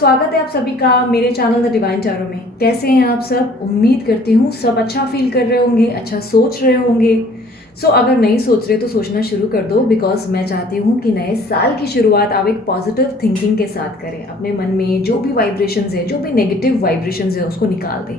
स्वागत है आप सभी का मेरे चैनल द डिवाइन टैरो में। कैसे हैं आप सब? उम्मीद करती हूँ सब अच्छा फील कर रहे होंगे, अच्छा सोच रहे होंगे। अगर नहीं सोच रहे तो सोचना शुरू कर दो, बिकॉज मैं चाहती हूँ कि नए साल की शुरुआत आप एक पॉजिटिव थिंकिंग के साथ करें। अपने मन में जो भी वाइब्रेशंस है, जो भी नेगेटिव वाइब्रेशंस है, उसको निकाल दें।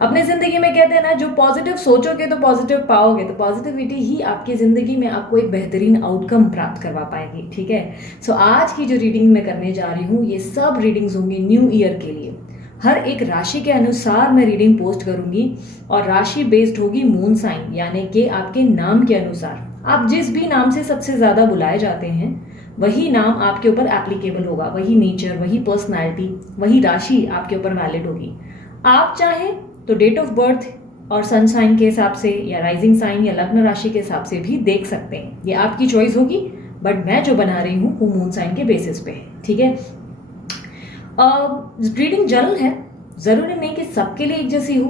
अपने ज़िंदगी में कहते हैं ना, जो पॉजिटिव सोचोगे तो पॉजिटिव पाओगे। तो पॉजिटिविटी ही आपकी ज़िंदगी में आपको एक बेहतरीन आउटकम प्राप्त करवा पाएगी। ठीक है। आज की जो रीडिंग मैं करने जा रही हूँ, ये सब रीडिंग्स होंगी न्यू ईयर के लिए। हर एक राशि के अनुसार मैं रीडिंग पोस्ट करूंगी और राशि बेस्ड होगी मून साइन, यानी कि आपके नाम के अनुसार। आप जिस भी नाम से सबसे ज़्यादा बुलाए जाते हैं वही नाम आपके ऊपर एप्लीकेबल होगा, वही नेचर, वही पर्सनैलिटी, वही राशि आपके ऊपर वैलिड होगी। आप चाहें तो डेट ऑफ बर्थ और सन साइन के हिसाब से या राइजिंग साइन या लग्न राशि के हिसाब से भी देख सकते हैं, ये आपकी चॉइस होगी। बट मैं जो बना रही हूँ वो मून साइन के बेसिस पे है। ठीक है। रीडिंग जनरल है, ज़रूरी नहीं कि सबके लिए एक जैसी हो।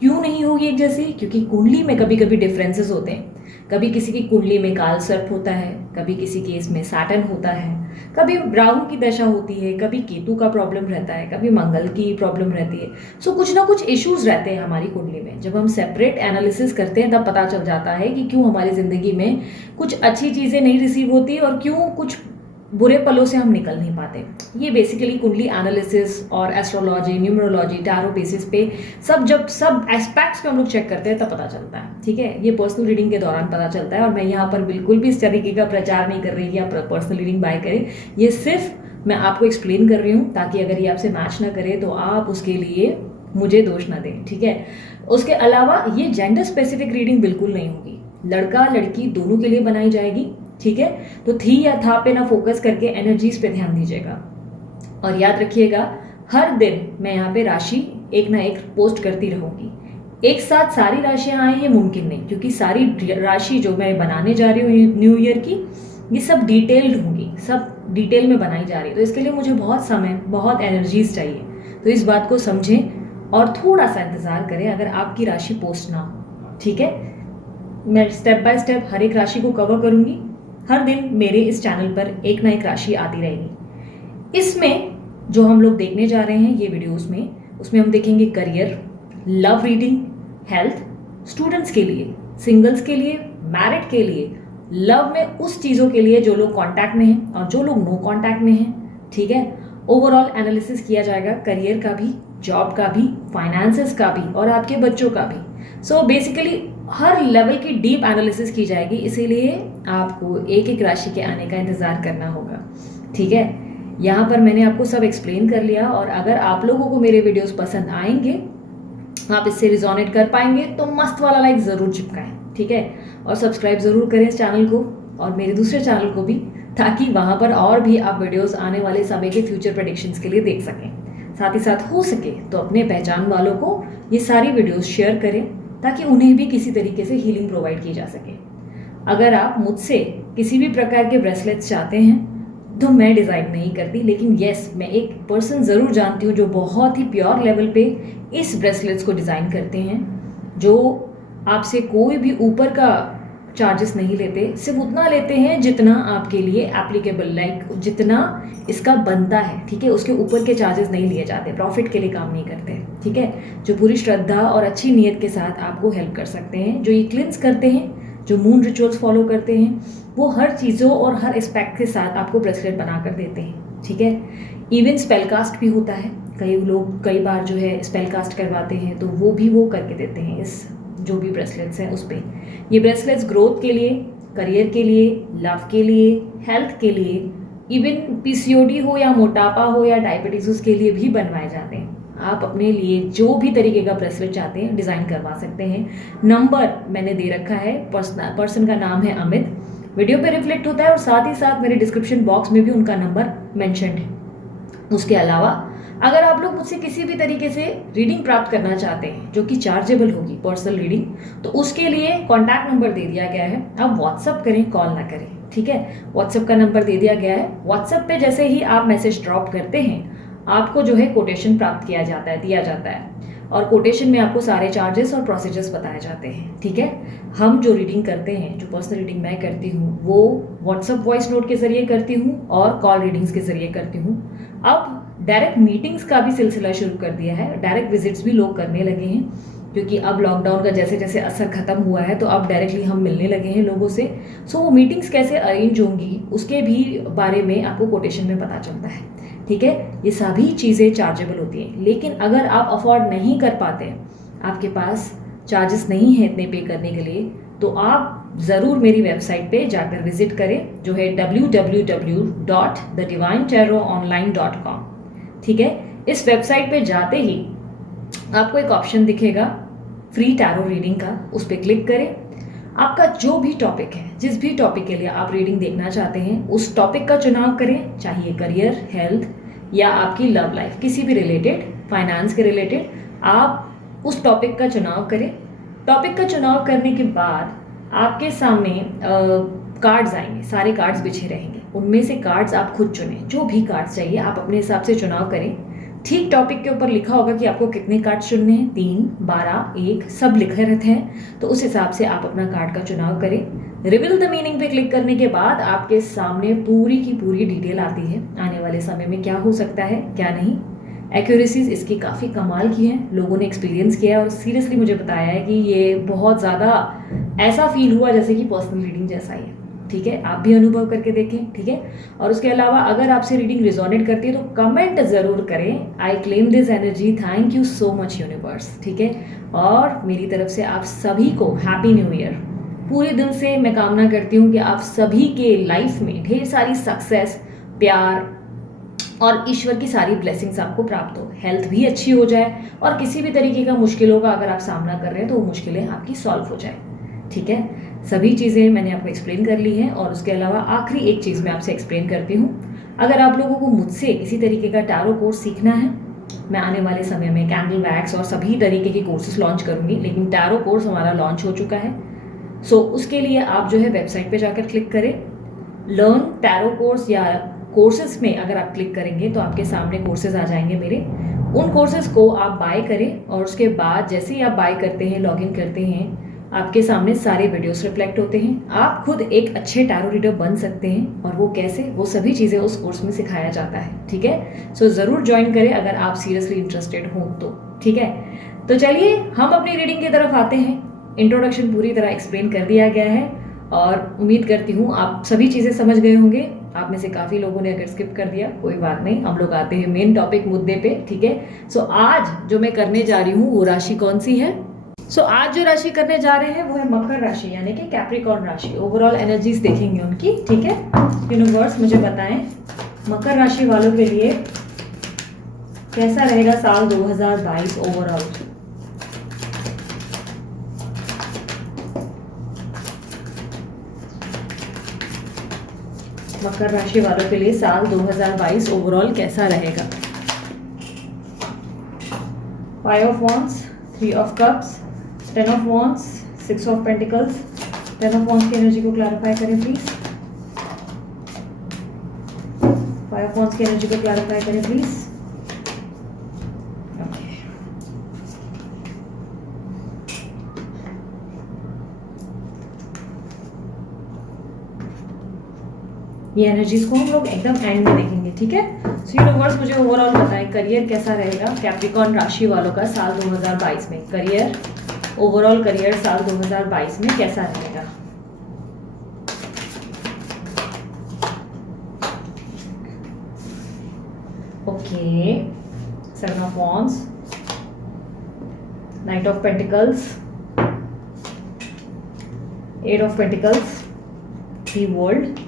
क्यों नहीं होगी एक जैसी? क्योंकि कुंडली में कभी कभी डिफरेंसेस होते हैं। कभी किसी की कुंडली में काल सर्प होता है, कभी किसी केस में सैटर्न होता है, कभी राहु की दशा होती है, कभी केतु का प्रॉब्लम रहता है, कभी मंगल की प्रॉब्लम रहती है। कुछ ना कुछ इश्यूज रहते हैं हमारी कुंडली में। जब हम सेपरेट एनालिसिस करते हैं तब पता चल जाता है कि क्यों हमारी ज़िंदगी में कुछ अच्छी चीज़ें नहीं रिसीव होती और क्यों कुछ बुरे पलों से हम निकल नहीं पाते। ये बेसिकली कुंडली एनालिसिस और एस्ट्रोलॉजी, न्यूमरोलॉजी, टैरो बेसिस पे सब एस्पेक्ट्स पे हम लोग चेक करते हैं, तब पता चलता है। ठीक है। ये पर्सनल रीडिंग के दौरान पता चलता है और मैं यहाँ पर बिल्कुल भी इस तरीके का प्रचार नहीं कर रही कि आप पर्सनल रीडिंग बाय करें। ये सिर्फ मैं आपको एक्सप्लेन कर रही हूँ ताकि अगर ये आपसे मैच ना करे तो आप उसके लिए मुझे दोष ना दें। ठीक है। उसके अलावा ये जेंडर स्पेसिफिक रीडिंग बिल्कुल नहीं होगी, लड़का लड़की दोनों के लिए बनाई जाएगी। ठीक है। तो थी या था पे ना फोकस करके एनर्जीज पे ध्यान दीजिएगा और याद रखिएगा हर दिन मैं यहाँ पे राशि एक ना एक पोस्ट करती रहूंगी। एक साथ सारी राशियां आए ये मुमकिन नहीं, क्योंकि सारी राशि जो मैं बनाने जा रही हूँ न्यू ईयर की, ये सब डिटेल्ड होंगी, सब डिटेल में बनाई जा रही है। तो इसके लिए मुझे बहुत समय, बहुत एनर्जीज चाहिए। तो इस बात को समझें और थोड़ा सा इंतजार करें अगर आपकी राशि पोस्ट ना हो। ठीक है। मैं स्टेप बाय स्टेप हर एक राशि को कवर करूंगी। हर दिन मेरे इस चैनल पर एक ना एक राशि आती रहेगी। इसमें जो हम लोग देखने जा रहे हैं ये वीडियोस में, उसमें हम देखेंगे career, love reading, health, students के लिए, सिंगल्स के लिए, मैरिड के लिए, लव में उस चीज़ों के लिए जो लोग कांटेक्ट में हैं और जो लोग नो कांटेक्ट में हैं। ठीक है। ओवरऑल एनालिसिस किया जाएगा, करियर का भी, जॉब का भी, फाइनेंसेस का भी और आपके बच्चों का भी। बेसिकली हर लेवल की डीप एनालिसिस की जाएगी, इसीलिए आपको एक एक राशि के आने का इंतज़ार करना होगा। ठीक है। यहाँ पर मैंने आपको सब एक्सप्लेन कर लिया और अगर आप लोगों को मेरे वीडियोस पसंद आएंगे, आप इससे रिजोनेट कर पाएंगे तो मस्त वाला लाइक ज़रूर चिपकाएं। ठीक है। और सब्सक्राइब ज़रूर करें इस चैनल को और मेरे दूसरे चैनल को भी, ताकि वहाँ पर और भी आप वीडियोज़ आने वाले समय के फ्यूचर प्रेडिक्शंस के लिए देख सकें। साथ ही साथ हो सके तो अपने पहचान वालों को ये सारी वीडियोज़ शेयर करें ताकि उन्हें भी किसी तरीके से हीलिंग प्रोवाइड की जा सके। अगर आप मुझसे किसी भी प्रकार के ब्रेसलेट्स चाहते हैं तो मैं डिज़ाइन नहीं करती, लेकिन येस, मैं एक पर्सन ज़रूर जानती हूँ जो बहुत ही प्योर लेवल पे इस ब्रेसलेट्स को डिज़ाइन करते हैं, जो आपसे कोई भी ऊपर का चार्जेस नहीं लेते, सिर्फ उतना लेते हैं जितना आपके लिए एप्लीकेबल, लाइक जितना इसका बनता है। ठीक है। उसके ऊपर के चार्जेस नहीं लिए जाते, प्रॉफिट के लिए काम नहीं करते। ठीक है। जो पूरी श्रद्धा और अच्छी नीयत के साथ आपको हेल्प कर सकते हैं, जो ये क्लिंस करते हैं, जो मून रिचुअल्स फॉलो करते हैं, वो हर चीज़ों और हर एस्पेक्ट के साथ आपको ब्रेसलेट बना कर देते हैं। ठीक है। इवन स्पेल कास्ट भी होता है, कई लोग कई बार जो है स्पेल कास्ट करवाते हैं तो वो भी वो करके देते हैं इस जो भी ब्रेसलेट्स हैं उस पर। ये ब्रेसलेट्स ग्रोथ के लिए, करियर के लिए, लव के लिए, हेल्थ के लिए, इवन पीसीओडी हो या मोटापा हो या डायबिटीज, उसके लिए भी बनवाए जाते हैं। आप अपने लिए जो भी तरीके का ब्रेसलेट चाहते हैं डिज़ाइन करवा सकते हैं। नंबर मैंने दे रखा है, पर्सन का नाम है अमित, वीडियो पे रिफ्लेक्ट होता है और साथ ही साथ मेरे डिस्क्रिप्शन बॉक्स में भी उनका नंबर मेंशन्ड है। उसके अलावा अगर आप लोग मुझसे किसी भी तरीके से रीडिंग प्राप्त करना चाहते हैं जो कि चार्जेबल होगी, पर्सनल रीडिंग, तो उसके लिए कॉन्टैक्ट नंबर दे दिया गया है। आप व्हाट्सअप करें, कॉल ना करें। ठीक है। व्हाट्सअप का नंबर दे दिया गया है। व्हाट्सअप पे जैसे ही आप मैसेज ड्रॉप करते हैं आपको जो है कोटेशन प्राप्त किया जाता है, दिया जाता है, और कोटेशन में आपको सारे चार्जेस और प्रोसीजर्स बताए जाते हैं। ठीक है। हम जो रीडिंग करते हैं, जो पर्सनल रीडिंग मैं करती हूँ, वो व्हाट्सअप वॉइस नोट के जरिए करती हूँ और कॉल रीडिंग्स के जरिए करती हूँ। अब डायरेक्ट मीटिंग्स का भी सिलसिला शुरू कर दिया है, डायरेक्ट विजिट्स भी लोग करने लगे हैं, क्योंकि अब लॉकडाउन का जैसे जैसे असर खत्म हुआ है तो अब डायरेक्टली हम मिलने लगे हैं लोगों से। सो वो मीटिंग्स कैसे अरेंज होंगी उसके भी बारे में आपको कोटेशन में पता चलता है, ठीक है। ये सभी चीज़ें चार्जेबल होती हैं, लेकिन अगर आप अफोर्ड नहीं कर पाते हैं, आपके पास चार्जेस नहीं है इतने पे करने के लिए, तो आप ज़रूर मेरी वेबसाइट पे जाकर विजिट करें, जो है www.thedivinetarotonline.com, ठीक है। इस वेबसाइट पे जाते ही आपको एक ऑप्शन दिखेगा फ्री टैरो रीडिंग का, उस पर क्लिक करें। आपका जो भी टॉपिक है, जिस भी टॉपिक के लिए आप रीडिंग देखना चाहते हैं, उस टॉपिक का चुनाव करें, चाहे करियर, हेल्थ या आपकी लव लाइफ, किसी भी रिलेटेड, फाइनेंस के रिलेटेड, आप उस टॉपिक का चुनाव करें। टॉपिक का चुनाव करने के बाद आपके सामने कार्ड्स आएंगे, सारे कार्ड्स बिछे रहेंगे, उनमें से कार्ड्स आप खुद चुनें, जो भी कार्ड्स चाहिए आप अपने हिसाब से चुनाव करें। ठीक टॉपिक के ऊपर लिखा होगा कि आपको कितने कार्ड्स चुनने हैं, 3, 12, 1 सब लिखे रहते हैं, तो उस हिसाब से आप अपना कार्ड का चुनाव करें। रिवील द मीनिंग पे क्लिक करने के बाद आपके सामने पूरी की पूरी डिटेल आती है, आने वाले समय में क्या हो सकता है क्या नहीं। एक्यूरेसीज इसकी काफ़ी कमाल की हैं, लोगों ने एक्सपीरियंस किया है और सीरियसली मुझे बताया है कि ये बहुत ज़्यादा ऐसा फील हुआ जैसे कि पर्सनल रीडिंग जैसा ही है, ठीक है। आप भी अनुभव करके देखें, ठीक है। और उसके अलावा अगर आपसे रीडिंग रिजोनेट करती है तो कमेंट ज़रूर करें, I claim this energy, thank you so much universe, ठीक है। और मेरी तरफ से आप सभी को हैप्पी न्यू ईयर। पूरे दिल से मैं कामना करती हूँ कि आप सभी के लाइफ में ढेर सारी सक्सेस, प्यार और ईश्वर की सारी ब्लेसिंग्स आपको प्राप्त हो, हेल्थ भी अच्छी हो जाए और किसी भी तरीके का मुश्किलों का अगर आप सामना कर रहे हैं तो वो मुश्किलें आपकी सॉल्व हो जाए, ठीक है। सभी चीज़ें मैंने आपको एक्सप्लेन कर ली हैं। और उसके अलावा आखिरी एक चीज़ मैं आपसे एक्सप्लेन करती हूँ, अगर आप लोगों को मुझसे किसी तरीके का टैरो कोर्स सीखना है, मैं आने वाले समय में कैंडल वैक्स और सभी तरीके के कोर्सेज लॉन्च करूँगी, लेकिन टैरो कोर्स हमारा लॉन्च हो चुका है। सो उसके लिए आप जो है वेबसाइट पे जाकर क्लिक करें, लर्न टैरो कोर्स या कोर्सेज में अगर आप क्लिक करेंगे तो आपके सामने कोर्सेज आ जाएंगे मेरे, उन कोर्सेज को आप बाय करें और उसके बाद जैसे ही आप बाय करते हैं, लॉगिन करते हैं, आपके सामने सारे वीडियोस रिफ्लेक्ट होते हैं, आप खुद एक अच्छे टैरो रीडर बन सकते हैं। और वो कैसे, वो सभी चीज़ें उस कोर्स में सिखाया जाता है, ठीक है। सो ज़रूर ज्वाइन करें अगर आप सीरियसली इंटरेस्टेड हो तो, ठीक है। तो चलिए हम अपनी रीडिंग की तरफ आते हैं। इंट्रोडक्शन पूरी तरह एक्सप्लेन कर दिया गया है और उम्मीद करती हूँ आप सभी चीज़ें समझ गए होंगे। आप में से काफ़ी लोगों ने अगर स्किप कर दिया कोई बात नहीं, हम लोग आते हैं मेन टॉपिक मुद्दे पे, ठीक है। सो आज जो मैं करने जा रही हूँ वो राशि कौन सी है। सो आज जो राशि करने जा रहे हैं वो है मकर राशि, यानी कि कैप्रिकॉर्न राशि। ओवरऑल एनर्जीज देखेंगे उनकी, ठीक है। यूनिवर्स मुझे बताएं मकर राशि वालों के लिए कैसा रहेगा साल 2022 ओवरऑल। मकर राशि वालों के लिए साल 2022 ओवरऑल कैसा रहेगा। 5 of wands, 3 of cups, 10 of wands, 6 of pentacles. 10 of wands की एनर्जी को क्लैरिफाई करें प्लीज। 5 ऑफ वॉन्ड्स की एनर्जी को क्लैरिफाई करें प्लीज। ये एनर्जीज को हम लोग एकदम एंड में देखेंगे, ठीक है। सो यूनिवर्स मुझे ओवरऑल बताएं करियर कैसा रहेगा कैप्रिकॉर्न राशि वालों का साल 2022 में। करियर, ओवरऑल करियर साल 2022 में कैसा रहेगा। Okay, 7 of wands, night of pentacles, 8 of pentacles, the world,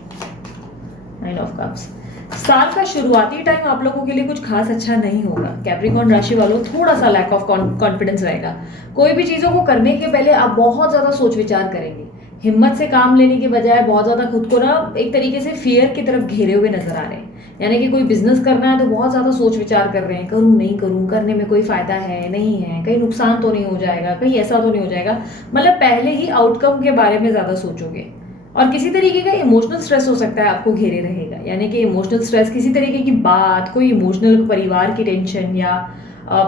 9 of cups. साल का शुरुआती टाइम आप लोगों के लिए कुछ खास अच्छा नहीं होगा। कैप्रिकॉर्न राशि वालों थोड़ा सा लैक ऑफ कॉन्फिडेंस रहेगा। कोई भी चीज़ों को करने के पहले आप बहुत ज़्यादा सोच विचार करेंगे, हिम्मत से काम लेने के बजाय बहुत ज़्यादा खुद को ना एक तरीके से फियर की तरफ घेरे हुए नजर आ रहे हैं। यानी कि कोई बिजनेस करना है तो बहुत ज़्यादा सोच विचार कर रहे हैं, करूँ नहीं करूँ, करने में कोई फ़ायदा है नहीं है, कहीं नुकसान तो नहीं हो जाएगा, कहीं ऐसा तो नहीं हो जाएगा। मतलब पहले ही आउटकम के बारे में ज़्यादा सोचोगे और किसी तरीके का इमोशनल स्ट्रेस हो सकता है आपको घेरे रहेगा। यानी कि इमोशनल स्ट्रेस किसी तरीके की बात, कोई इमोशनल परिवार की टेंशन या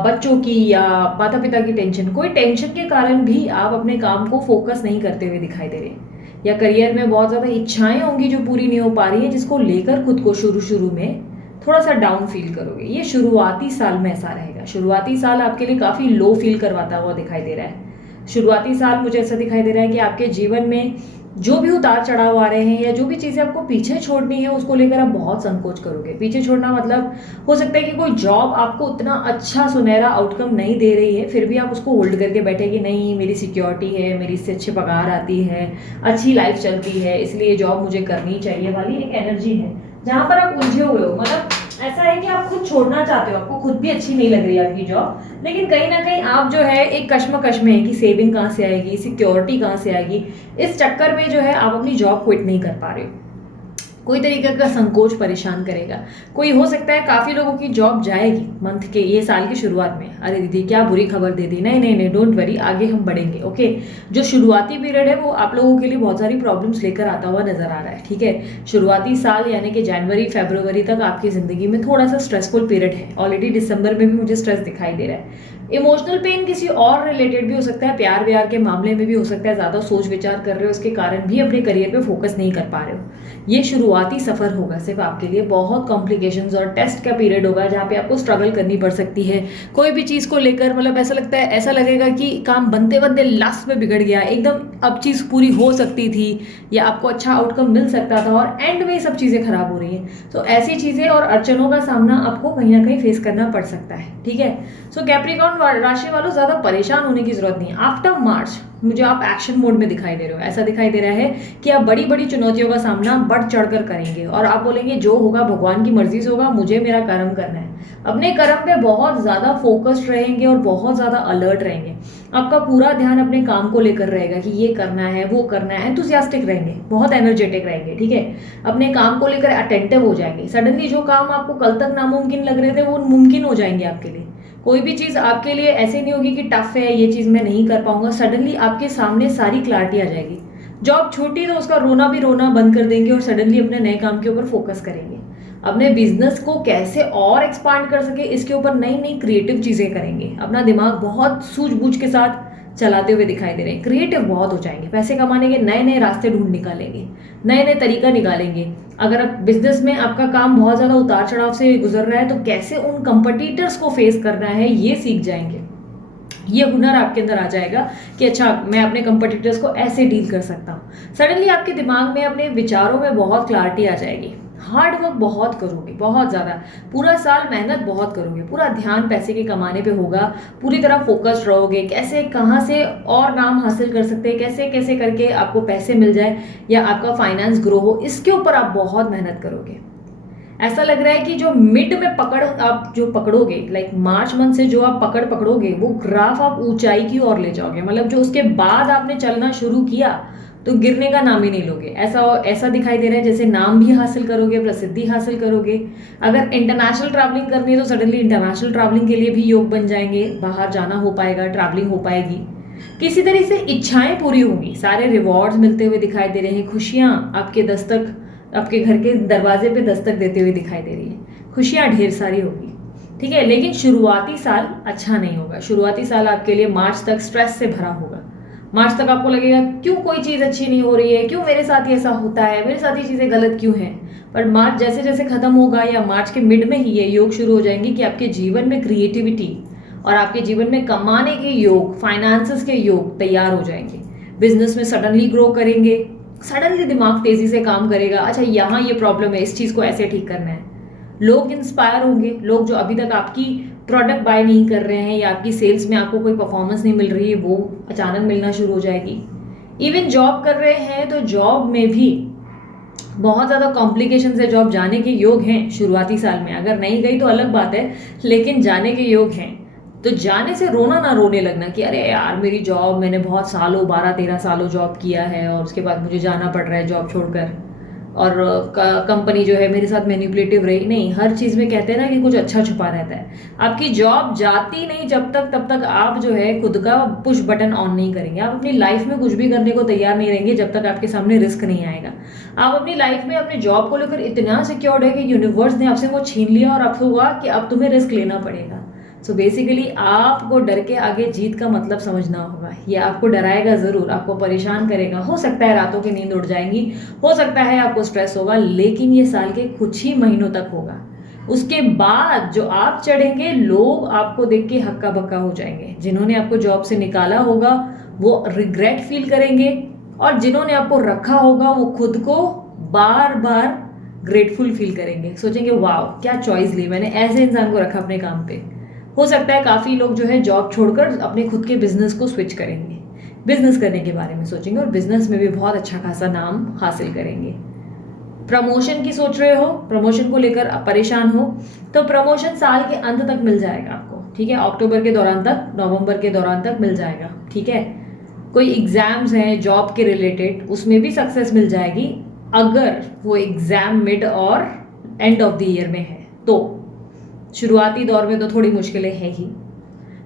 बच्चों की या माता पिता की टेंशन, कोई टेंशन के कारण भी आप अपने काम को फोकस नहीं करते हुए दिखाई दे रहे हैं। या करियर में बहुत ज़्यादा इच्छाएं होंगी जो पूरी नहीं हो पा रही है, जिसको लेकर खुद को शुरू में थोड़ा सा डाउन फील करोगे। ये शुरुआती साल में ऐसा रहेगा। शुरुआती साल आपके लिए काफ़ी लो फील करवाता हुआ दिखाई दे रहा है। शुरुआती साल मुझे ऐसा दिखाई दे रहा है कि आपके जीवन में जो भी उतार चढ़ाव आ रहे हैं या जो भी चीज़ें आपको पीछे छोड़नी है उसको लेकर आप बहुत संकोच करोगे। पीछे छोड़ना मतलब हो सकता है कि कोई जॉब आपको उतना अच्छा सुनहरा आउटकम नहीं दे रही है, फिर भी आप उसको होल्ड करके बैठे कि नहीं मेरी सिक्योरिटी है, मेरी इससे अच्छी पगार आती है, अच्छी लाइफ चलती है, इसलिए जॉब मुझे करनी चाहिए वाली एक एनर्जी है जहाँ पर आप उलझे हुए हो। मतलब ऐसा है कि आप खुद छोड़ना चाहते हो, आपको खुद भी अच्छी नहीं लग रही है आपकी जॉब, लेकिन कहीं ना कहीं आप जो है एक कश्मकश में है कि सेविंग कहाँ से आएगी, सिक्योरिटी कहाँ से आएगी। इस चक्कर में जो है आप अपनी जॉब क्विट नहीं कर पा रहे हो। कोई तरीके का संकोच परेशान करेगा। कोई हो सकता है काफ़ी लोगों की जॉब जाएगी मंथ के ये साल की शुरुआत में। अरे दीदी क्या बुरी खबर दे दी। नहीं नहीं नहीं, डोंट वरी, आगे हम बढ़ेंगे। ओके, जो शुरुआती पीरियड है वो आप लोगों के लिए बहुत सारी प्रॉब्लम्स लेकर आता हुआ नजर आ रहा है। ठीक है, शुरुआती साल यानी कि जनवरी फरवरी तक आपकी ज़िंदगी में थोड़ा सा स्ट्रेसफुल पीरियड है। ऑलरेडी दिसंबर में भी मुझे स्ट्रेस दिखाई दे रहा है। इमोशनल पेन किसी और रिलेटेड भी हो सकता है, प्यार व्यार के मामले में भी हो सकता है, ज़्यादा सोच विचार कर रहे हो उसके कारण भी अपने करियर पे फोकस नहीं कर पा रहे हो। ये शुरुआती सफ़र होगा सिर्फ आपके लिए। बहुत कॉम्प्लिकेशंस और टेस्ट का पीरियड होगा जहाँ पे आपको स्ट्रगल करनी पड़ सकती है कोई भी चीज़ को लेकर। मतलब ऐसा लगता है, ऐसा लगेगा कि काम बनते बनते लास्ट में बिगड़ गया एकदम, अब चीज़ पूरी हो सकती थी या आपको अच्छा आउटकम मिल सकता था और एंड में सब चीज़ें खराब हो रही हैं। तो ऐसी चीज़ें और अड़चनों का सामना आपको कहीं ना कहीं फेस करना पड़ सकता है। ठीक है, सो कैप्रिकॉर्न राशि वालों ज़्यादा परेशान होने की जरूरत नहीं है। आफ्टर मार्च मुझे आप एक्शन मोड में दिखाई दे रहे हो। ऐसा दिखाई दे रहा है कि आप बड़ी बड़ी चुनौतियों का सामना बढ़ चढ़कर करेंगे और आप बोलेंगे जो होगा भगवान की मर्जी से होगा, मुझे मेरा कर्म करना है। अपने कर्म पे बहुत ज़्यादा फोकस्ड रहेंगे और बहुत ज़्यादा अलर्ट रहेंगे। आपका पूरा ध्यान अपने काम को लेकर रहेगा कि ये करना है वो करना है। एंथुसियास्टिक रहेंगे, बहुत एनर्जेटिक रहेंगे। ठीक है, अपने काम को लेकर अटेंटिव हो जाएंगे। सडनली जो काम आपको कल तक नामुमकिन लग रहे थे वो मुमकिन हो जाएंगे आपके लिए। कोई भी चीज़ आपके लिए ऐसे नहीं होगी कि टफ है, ये चीज़ मैं नहीं कर पाऊंगा। सडनली आपके सामने सारी क्लैरिटी आ जाएगी। जॉब छूटी तो उसका रोना भी रोना बंद कर देंगे और सडनली अपने नए काम के ऊपर फोकस करेंगे। अपने बिजनेस को कैसे और एक्सपांड कर सके इसके ऊपर नई नई क्रिएटिव चीज़ें करेंगे। अपना दिमाग बहुत सूझबूझ के साथ चलाते हुए दिखाई दे रहे हैं। क्रिएटिव बहुत हो जाएंगे, पैसे कमाने के नए नए रास्ते ढूंढ निकालेंगे, नए नए तरीका निकालेंगे। अगर आप बिजनेस में आपका काम बहुत ज़्यादा उतार चढ़ाव से गुजर रहा है तो कैसे उन कंपटीटर्स को फेस करना है ये सीख जाएंगे। ये हुनर आपके अंदर आ जाएगा कि अच्छा मैं अपने कंपटीटर्स को ऐसे डील कर सकता हूँ। सडनली आपके दिमाग में अपने विचारों में बहुत क्लैरिटी आ जाएगी। हार्ड वर्क बहुत करोगे, बहुत ज़्यादा, पूरा साल मेहनत बहुत करोगे, पूरा ध्यान पैसे के कमाने पे होगा, पूरी तरह फोकस्ड रहोगे। कैसे कहाँ से और नाम हासिल कर सकते हैं, कैसे कैसे करके आपको पैसे मिल जाए या आपका फाइनेंस ग्रो हो, इसके ऊपर आप बहुत मेहनत करोगे। ऐसा लग रहा है कि जो मिड में पकड़ आप जो पकड़ोगे, लाइक मार्च मंथ से जो आप पकड़ पकड़ोगे वो ग्राफ आप ऊंचाई की ओर ले जाओगे। मतलब जो उसके बाद आपने चलना शुरू किया तो गिरने का नाम ही नहीं लोगे। ऐसा ऐसा दिखाई दे रहा है जैसे नाम भी हासिल करोगे, प्रसिद्धि हासिल करोगे। अगर इंटरनेशनल ट्रैवलिंग करनी है तो सडनली इंटरनेशनल ट्रैवलिंग के लिए भी योग बन जाएंगे, बाहर जाना हो पाएगा, ट्रैवलिंग हो पाएगी। किसी तरह से इच्छाएं पूरी होंगी, सारे रिवॉर्ड्स मिलते हुए दिखाई दे रहे हैं। खुशियां आपके दस्तक, आपके घर के दरवाजे पे दस्तक देते हुए दिखाई दे रही है। खुशियां ढेर सारी होगी। ठीक है, लेकिन शुरुआती साल अच्छा नहीं होगा। शुरुआती साल आपके लिए मार्च तक स्ट्रेस से भरा होगा। मार्च तक आपको लगेगा क्यों कोई चीज़ अच्छी नहीं हो रही है, क्यों मेरे साथ ही ऐसा होता है, मेरे साथ ये चीज़ें गलत क्यों हैं। पर मार्च जैसे जैसे खत्म होगा या मार्च के मिड में ही ये योग शुरू हो जाएंगे कि आपके जीवन में क्रिएटिविटी और आपके जीवन में कमाने के योग, फाइनेंसेस के योग तैयार हो जाएंगे। बिजनेस में सडनली ग्रो करेंगे, सडनली दिमाग तेजी से काम करेगा। अच्छा यहाँ ये प्रॉब्लम है, इस चीज़ को ऐसे ठीक करना है। लोग इंस्पायर होंगे, लोग जो अभी तक आपकी प्रोडक्ट बाय नहीं कर रहे हैं या आपकी सेल्स में आपको कोई परफॉर्मेंस नहीं मिल रही है वो अचानक मिलना शुरू हो जाएगी। इवन जॉब कर रहे हैं तो जॉब में भी बहुत ज़्यादा कॉम्प्लिकेशन है, जॉब जाने के योग हैं शुरुआती साल में। अगर नहीं गई तो अलग बात है, लेकिन जाने के योग हैं। तो जाने से रोना ना रोने लगना कि अरे यार मेरी जॉब, मैंने बहुत सालों 12-13 सालों जॉब किया है और उसके बाद मुझे जाना पड़ रहा है जॉब छोड़कर, और कंपनी जो है मेरे साथ मैनिपुलेटिव रही। नहीं, हर चीज़ में कहते हैं ना कि कुछ अच्छा छुपा रहता है। आपकी जॉब जाती नहीं जब तक, तब तक आप जो है खुद का पुश बटन ऑन नहीं करेंगे। आप अपनी लाइफ में कुछ भी करने को तैयार नहीं रहेंगे जब तक आपके सामने रिस्क नहीं आएगा। आप अपनी लाइफ में अपने जॉब को लेकर इतना सिक्योर्ड है कि यूनिवर्स ने आपसे वो छीन लिया और आपको हुआ कि अब तुम्हें रिस्क लेना पड़ेगा। सो बेसिकली आपको डर के आगे जीत का मतलब समझना होगा। ये आपको डराएगा ज़रूर, आपको परेशान करेगा, हो सकता है रातों की नींद उड़ जाएंगी, हो सकता है आपको स्ट्रेस होगा, लेकिन ये साल के कुछ ही महीनों तक होगा। उसके बाद जो आप चढ़ेंगे, लोग आपको देख के हक्का बक्का हो जाएंगे। जिन्होंने आपको जॉब से निकाला होगा वो रिग्रेट फील करेंगे, और जिन्होंने आपको रखा होगा वो खुद को बार बार ग्रेटफुल फील करेंगे, सोचेंगे वाह क्या चॉइस ली मैंने, ऐसे इंसान को रखा अपने काम पे। हो सकता है काफ़ी लोग जो है जॉब छोड़कर अपने खुद के बिजनेस को स्विच करेंगे, बिजनेस करने के बारे में सोचेंगे और बिजनेस में भी बहुत अच्छा खासा नाम हासिल करेंगे। प्रमोशन की सोच रहे हो, प्रमोशन को लेकर परेशान हो, तो प्रमोशन साल के अंत तक मिल जाएगा आपको, ठीक है, अक्टूबर के दौरान तक, नवंबर के दौरान तक मिल जाएगा, ठीक है। कोई एग्जाम्स हैं जॉब के रिलेटेड, उसमें भी सक्सेस मिल जाएगी, अगर वो एग्जाम मिड और एंड ऑफ द ईयर में है तो। शुरुआती दौर में तो थोड़ी मुश्किलें हैं ही।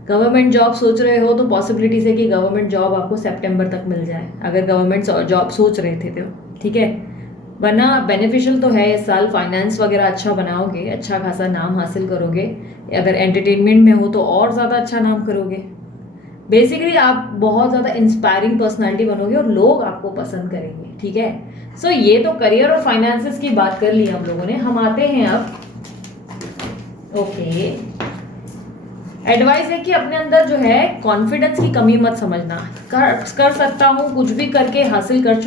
गवर्नमेंट जॉब सोच रहे हो तो पॉसिबिलिटीज है कि गवर्नमेंट जॉब आपको सितंबर तक मिल जाए, अगर गवर्नमेंट जॉब सोच रहे थे तो, ठीक है। वरना बेनिफिशियल तो है इस साल, फाइनेंस वगैरह अच्छा बनाओगे, अच्छा खासा नाम हासिल करोगे। अगर एंटरटेनमेंट में हो तो और ज़्यादा अच्छा नाम करोगे। बेसिकली आप बहुत ज़्यादा इंस्पायरिंग पर्सनालिटी बनोगे और लोग आपको पसंद करेंगे, ठीक है। सो ये तो करियर और फाइनेंसेस की बात कर ली हम लोगों ने। हम आते हैं अब, ओके, एडवाइस है कि अपने अंदर जो है कॉन्फिडेंस की कमी मत समझना। कर सकता हूँ, कुछ भी करके हासिल कर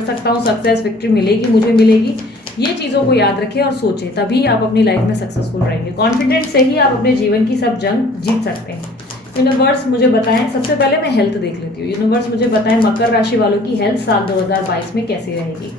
सकता हूँ, सक्सेस विक्ट्री मिलेगी, मुझे मिलेगी, ये चीज़ों को याद रखें और सोचें, तभी आप अपनी लाइफ में सक्सेसफुल रहेंगे। कॉन्फिडेंस से ही आप अपने जीवन की सब जंग जीत सकते हैं। यूनिवर्स मुझे बताएं, सबसे पहले मैं हेल्थ देख लेती हूँ। यूनिवर्स मुझे बताएं मकर राशि वालों की हेल्थ साल 2022 में कैसी रहेगी।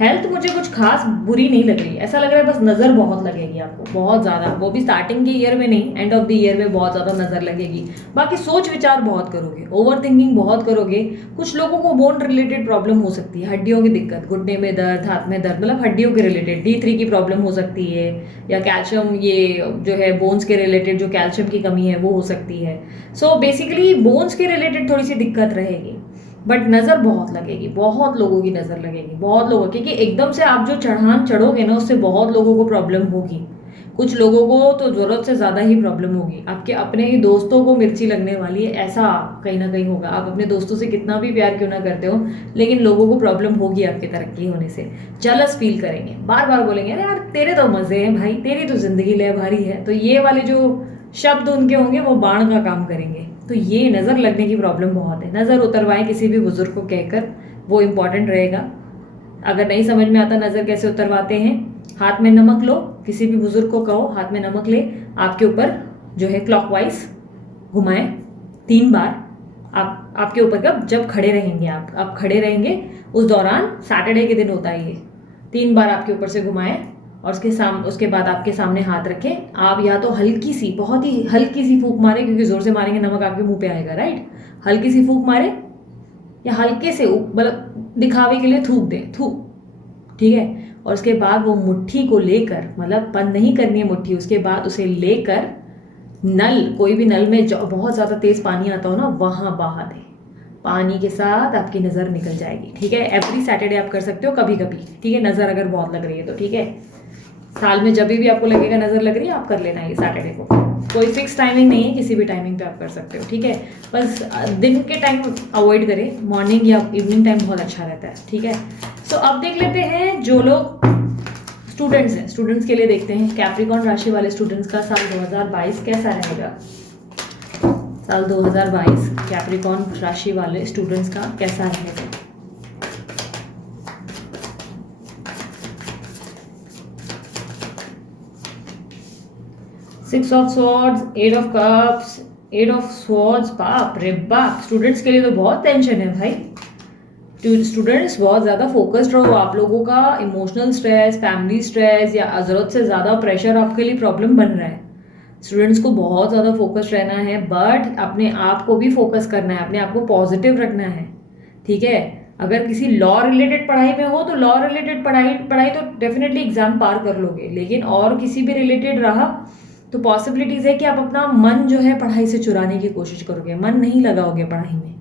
हेल्थ मुझे कुछ खास बुरी नहीं लग रही, ऐसा लग रहा है बस नज़र बहुत लगेगी आपको, बहुत ज़्यादा, वो भी स्टार्टिंग के ईयर में नहीं, एंड ऑफ द ईयर में बहुत ज़्यादा नज़र लगेगी। बाकी सोच विचार बहुत करोगे, ओवर थिंकिंग बहुत करोगे। कुछ लोगों को बोन रिलेटेड प्रॉब्लम हो सकती है, हड्डियों की दिक्कत, घुटने में दर्द, हाथ में दर्द, मतलब हड्डियों के रिलेटेड D3 की प्रॉब्लम हो सकती है, या कैल्शियम, ये जो है बोन्स के रिलेटेड जो कैल्शियम की कमी है वो हो सकती है। सो बेसिकली बोन्स के रिलेटेड थोड़ी सी दिक्कत रहेगी, बट नज़र बहुत लगेगी, बहुत लोगों की नज़र लगेगी, बहुत लोगों, क्योंकि एकदम से आप जो चढ़ान चढ़ोगे ना उससे बहुत लोगों को प्रॉब्लम होगी। कुछ लोगों को तो ज़रूरत से ज़्यादा ही प्रॉब्लम होगी, आपके अपने ही दोस्तों को मिर्ची लगने वाली है, ऐसा कहीं ना कहीं होगा। आप अपने दोस्तों से कितना भी प्यार क्यों ना करते हो, लेकिन लोगों को प्रॉब्लम होगी आपके तरक्की होने से, जलस फील करेंगे, बार बार बोलेंगे अरे यार तेरे तो मज़े हैं भाई, तेरी तो ज़िंदगी ले भारी है, तो ये वाले जो शब्द उनके होंगे वो बाण का काम करेंगे। तो ये नज़र लगने की प्रॉब्लम बहुत है। नज़र उतरवाएं किसी भी बुजुर्ग को कहकर, वो इम्पॉर्टेंट रहेगा। अगर नहीं समझ में आता नज़र कैसे उतरवाते हैं, हाथ में नमक लो, किसी भी बुजुर्ग को कहो हाथ में नमक ले, आपके ऊपर जो है क्लॉकवाइज घुमाएं 3 बार। आपके ऊपर कब, जब खड़े रहेंगे आप खड़े रहेंगे उस दौरान, सैटरडे के दिन होता है ये, 3 बार आपके ऊपर से घुमाएं, और उसके बाद आपके सामने हाथ रखें। आप या तो हल्की सी, बहुत ही हल्की सी फूंक मारे, क्योंकि जोर से मारेंगे नमक आपके मुंह पे आएगा, राइट। हल्की सी फूंक मारे, या हल्के से मतलब दिखावे के लिए थूक दें, थूक, ठीक है। और उसके बाद वो मुट्ठी को लेकर, मतलब बंद नहीं करनी है मुट्ठी, उसके बाद उसे लेकर नल, कोई भी नल में जो बहुत ज़्यादा तेज पानी आता हो ना, वहाँ बहा दें। पानी के साथ आपकी नज़र निकल जाएगी, ठीक है। एवरी सैटरडे आप कर सकते हो, कभी कभी, ठीक है, नज़र अगर बहुत लग रही है तो, ठीक है। साल में जब भी आपको लगेगा नज़र लग रही है, आप कर लेना ये सैटरडे को। कोई फिक्स टाइमिंग नहीं है, किसी भी टाइमिंग पे आप कर सकते हो, ठीक है। बस दिन के टाइम अवॉइड करें, मॉर्निंग या इवनिंग टाइम बहुत अच्छा रहता है, ठीक है। सो अब देख लेते हैं जो लोग स्टूडेंट्स हैं, स्टूडेंट्स के लिए देखते हैं कैप्रिकॉर्न राशि वाले स्टूडेंट्स का साल 2022 कैसा रहेगा। साल 2022 कैप्रिकॉर्न राशि वाले स्टूडेंट्स का कैसा रहेगा। Six of swords, 8 of cups, 8 of swords, बाप रे बाप, स्टूडेंट्स के लिए तो बहुत टेंशन है भाई। स्टूडेंट्स बहुत ज़्यादा फोकस्ड रहो, आप लोगों का इमोशनल स्ट्रेस, फैमिली स्ट्रेस या ज़रूरत से ज़्यादा प्रेशर आपके लिए प्रॉब्लम बन रहा है। स्टूडेंट्स को बहुत ज़्यादा फोकस्ड रहना है, बट अपने आप को भी फोकस करना है, अपने आप को पॉजिटिव रखना है, ठीक है। अगर किसी लॉ रिलेटेड पढ़ाई में हो तो लॉ रिलेटेड पढ़ाई तो डेफिनेटली एग्जाम पार कर लोगे, लेकिन और किसी भी रिलेटेड रहा तो पॉसिबिलिटीज़ है कि आप अपना मन जो है पढ़ाई से चुराने की कोशिश करोगे, मन नहीं लगाओगे पढ़ाई में,